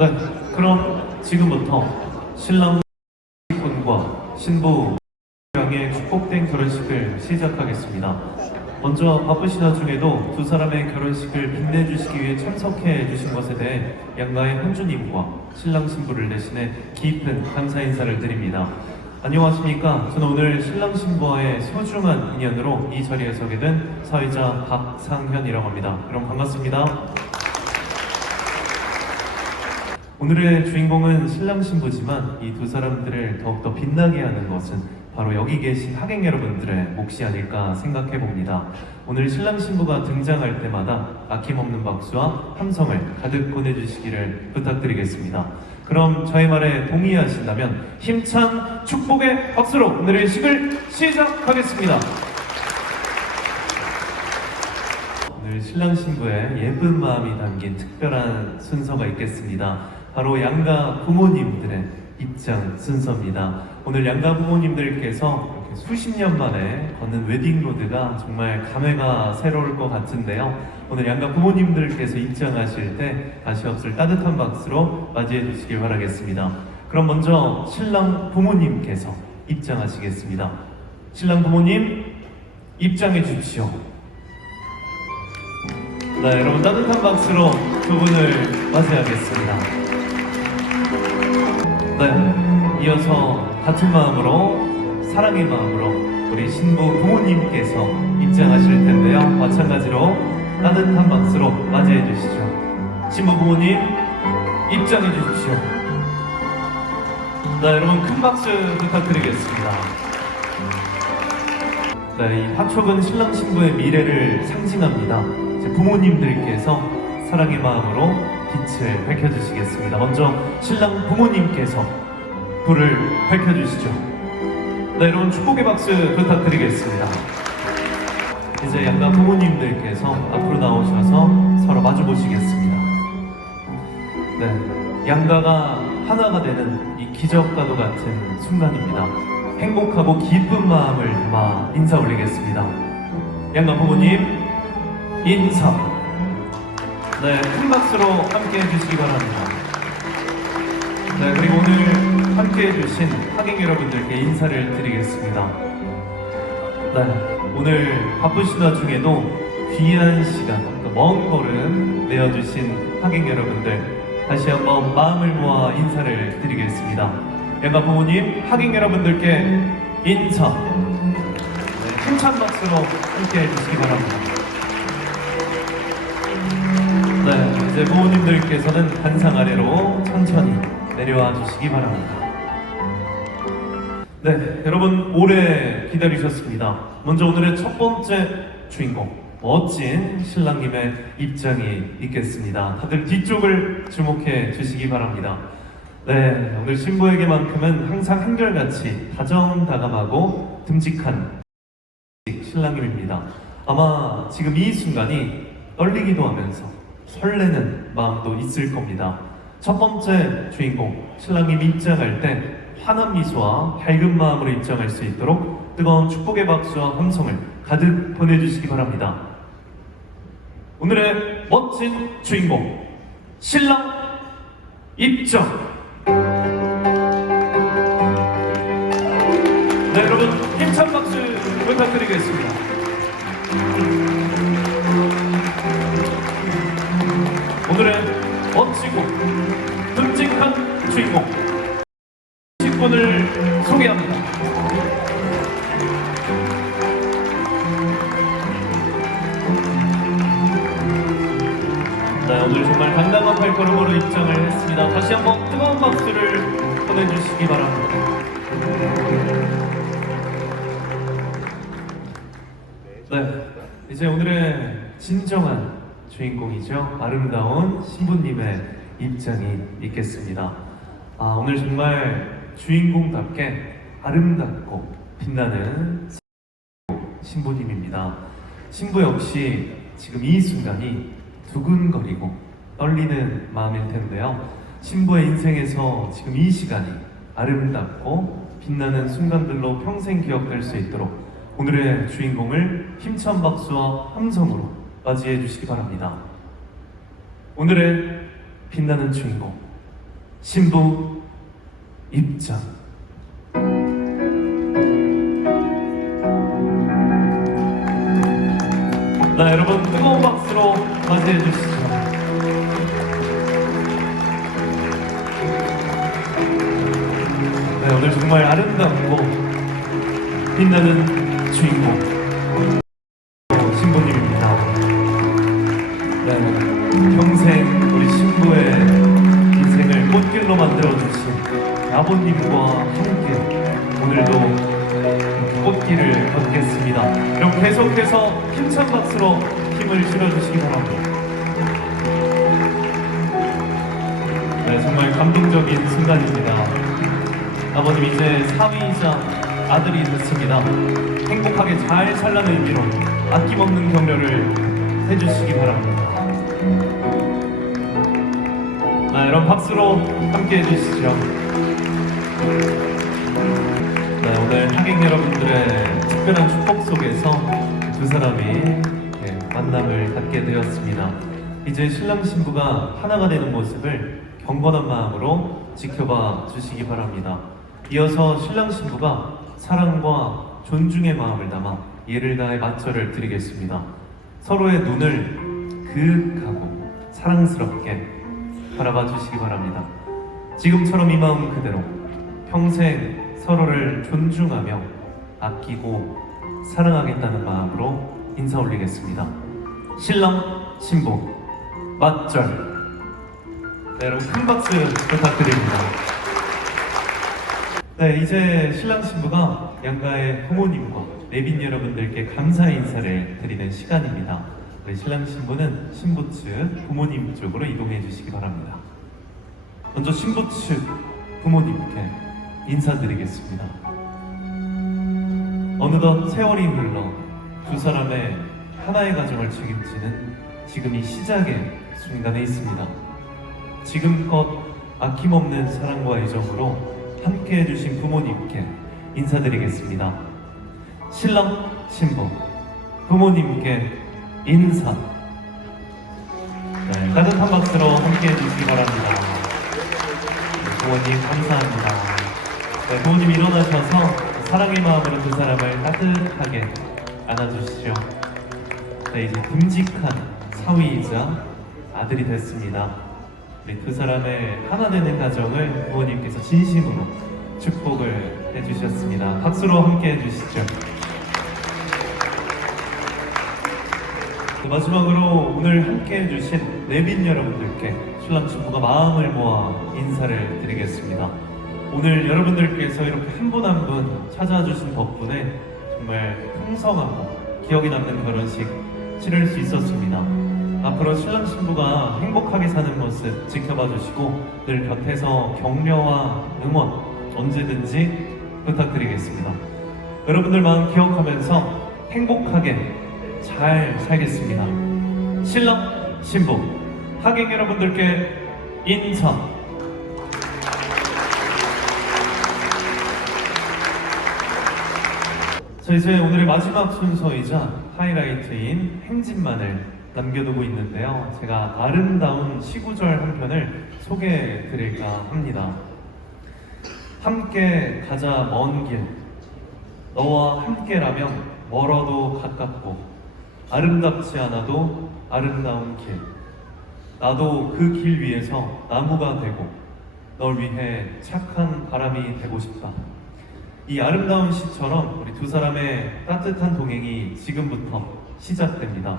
네, 그럼 지금부터 신랑 군과 신부 양의 축복된 결혼식을 시작하겠습니다. 먼저 바쁘신 와중에도 두 사람의 결혼식을 빛내주시기 위해 참석해 주신 것에 대해 양가의 혼주님과 신랑 신부를 대신해 깊은 감사 인사를 드립니다. 안녕하십니까? 저는 오늘 신랑 신부와의 소중한 인연으로 이 자리에 서게 된 사회자 박상현이라고 합니다. 여러분 반갑습니다. 오늘의 주인공은 신랑 신부지만 이 두 사람들을 더욱더 빛나게 하는 것은 바로 여기 계신 하객 여러분들의 몫이 아닐까 생각해 봅니다. 오늘 신랑 신부가 등장할 때마다 아낌없는 박수와 함성을 가득 보내주시기를 부탁드리겠습니다. 그럼 저의 말에 동의하신다면 힘찬 축복의 박수로 오늘의 식을 시작하겠습니다. 오늘 신랑 신부의 예쁜 마음이 담긴 특별한 순서가 있겠습니다. 바로 양가 부모님들의 입장 순서입니다. 오늘 양가 부모님들께서 이렇게 수십 년 만에 걷는 웨딩 로드가 정말 감회가 새로울 것 같은데요. 오늘 양가 부모님들께서 입장하실 때 다시 없을 따뜻한 박수로 맞이해 주시길 바라겠습니다. 그럼 먼저 신랑 부모님께서 입장하시겠습니다. 신랑 부모님 입장해 주십시오. 네, 여러분 따뜻한 박수로 두 분을 맞이하겠습니다. 네, 이어서 같은 마음으로 사랑의 마음으로 우리 신부 부모님께서 입장하실 텐데요. 마찬가지로 따뜻한 박수로 맞이해 주시죠. 신부 부모님 입장해 주십시오. 네, 여러분 큰 박수 부탁드리겠습니다. 네, 이 화촉은 신랑 신부의 미래를 상징합니다. 부모님들께서 사랑의 마음으로 빛을 밝혀주시겠습니다. 먼저 신랑 부모님께서 불을 밝혀주시죠. 네, 여러분 축복의 박수 부탁드리겠습니다. 이제 양가 부모님들께서 앞으로 나오셔서 서로 마주 보시겠습니다. 네, 양가가 하나가 되는 이 기적과도 같은 순간입니다. 행복하고 기쁜 마음을 담아 인사 올리겠습니다. 양가 부모님 인사. 네, 큰 박수로 함께 해주시기 바랍니다. 네, 그리고 오늘 함께 해주신 하객 여러분들께 인사를 드리겠습니다. 네, 오늘 바쁘신 와중에도 귀한 시간, 먼 걸음 내어주신 하객 여러분들 다시 한번 마음을 모아 인사를 드리겠습니다. 양가 부모님, 하객 여러분들께 인사. 네, 힘찬 박수로 함께 해주시기 바랍니다. 이제 부모님들께서는 단상 아래로 천천히 내려와 주시기 바랍니다. 네, 여러분 오래 기다리셨습니다. 먼저 오늘의 첫 번째 주인공, 멋진 신랑님의 입장이 있겠습니다. 다들 뒤쪽을 주목해 주시기 바랍니다. 네, 오늘 신부에게만큼은 항상 한결같이 다정다감하고 듬직한 신랑님입니다. 아마 지금 이 순간이 떨리기도 하면서 설레는 마음도 있을 겁니다. 첫 번째 주인공, 신랑님 입장할 때 환한 미소와 밝은 마음으로 입장할 수 있도록 뜨거운 축복의 박수와 함성을 가득 보내주시기 바랍니다. 오늘의 멋진 주인공, 신랑 입장! 발걸음으로 입장을 했습니다. 다시 한번 뜨거운 박수를 보내주시기 바랍니다. 네, 이제 오늘의 진정한 주인공이죠. 아름다운 신부님의 입장이 있겠습니다. 아, 오늘 정말 주인공답게 아름답고 빛나는 신부님입니다. 신부 역시 지금 이 순간이 두근거리고 떨리는 마음일 텐데요. 신부의 인생에서 지금 이 시간이 아름답고 빛나는 순간들로 평생 기억될 수 있도록 오늘의 주인공을 힘찬 박수와 함성으로 맞이해 주시기 바랍니다. 오늘의 빛나는 주인공 신부 입장. 나 여러분 뜨거운 박수로 맞이해 주시죠. 네, 오늘 정말 아름답고 빛나는 주인공 신부님입니다. 네, 평생 우리 신부의 인생을 꽃길로 만들어 주신 아버님과 함께 오늘도 꽃길을 걷겠습니다. 여러분 계속해서 힘찬 박수로 힘을 실어주시기 바랍니다. 네, 정말 감동적인 순간입니다. 아버님 이제 사위이자 아들이 됐습니다. 행복하게 잘 살라는 의미로 아낌없는 격려를 해주시기 바랍니다. 아, 여러분 박수로 함께 해주시죠. 네, 오늘 하객 여러분들의 특별한 축복 속에서 두 사람이 네, 만남을 갖게 되었습니다. 이제 신랑 신부가 하나가 되는 모습을 경건한 마음으로 지켜봐 주시기 바랍니다. 이어서 신랑 신부가 사랑과 존중의 마음을 담아 예를 다해 맞절을 드리겠습니다. 서로의 눈을 그윽하고 사랑스럽게 바라봐 주시기 바랍니다. 지금처럼 이 마음 그대로 평생 서로를 존중하며 아끼고 사랑하겠다는 마음으로 인사 올리겠습니다. 신랑 신부 맞절. 네, 여러분 큰 박수 부탁드립니다. 네, 이제 신랑 신부가 양가의 부모님과 내빈 여러분들께 감사의 인사를 드리는 시간입니다. 우리 신랑 신부는 신부 측 부모님 쪽으로 이동해 주시기 바랍니다. 먼저 신부 측 부모님께 인사드리겠습니다. 어느덧 세월이 흘러 두 사람의 하나의 가정을 책임지는 지금 이 시작의 순간에 있습니다. 지금껏 아낌없는 사랑과 애정으로 함께 해주신 부모님께 인사드리겠습니다. 신랑, 신부, 부모님께 인사. 네, 따뜻한 박수로 함께 해주시기 바랍니다. 네, 부모님 감사합니다. 네, 부모님 일어나셔서 사랑의 마음으로 두 사람을 따뜻하게 안아주시죠. 네, 이제 듬직한 사위이자 아들이 됐습니다. 두 사람의 하나 되는 가정을 부모님께서 진심으로 축복을 해주셨습니다. 박수로 함께 해주시죠. 네, 마지막으로 오늘 함께 해주신 내빈 여러분들께 신랑 신부가 마음을 모아 인사를 드리겠습니다. 오늘 여러분들께서 이렇게 한 분 한 분 찾아주신 덕분에 정말 풍성하고 기억에 남는 결혼식 치를 수 있었습니다. 앞으로 신랑 신부가 행복하게 사는 모습 지켜봐 주시고 늘 곁에서 격려와 응원 언제든지 부탁드리겠습니다. 여러분들 마음 기억하면서 행복하게 잘 살겠습니다. 신랑 신부 하객 여러분들께 인사. 자 이제 오늘의 마지막 순서이자 하이라이트인 행진만을 남겨두고 있는데요. 제가 아름다운 시구절 한 편을 소개해 드릴까 합니다. 함께 가자 먼 길. 너와 함께라면 멀어도 가깝고 아름답지 않아도 아름다운 길. 나도 그 길 위에서 나무가 되고 널 위해 착한 바람이 되고 싶다. 이 아름다운 시처럼 우리 두 사람의 따뜻한 동행이 지금부터 시작됩니다.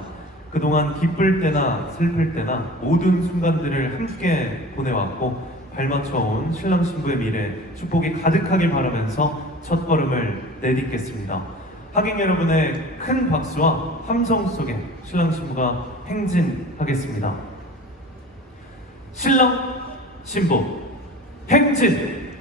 그동안 기쁠 때나 슬플 때나 모든 순간들을 함께 보내왔고 발맞춰온 신랑 신부의 미래 축복이 가득하길 바라면서 첫 걸음을 내딛겠습니다. 하객 여러분의 큰 박수와 함성 속에 신랑 신부가 행진하겠습니다. 신랑 신부 행진!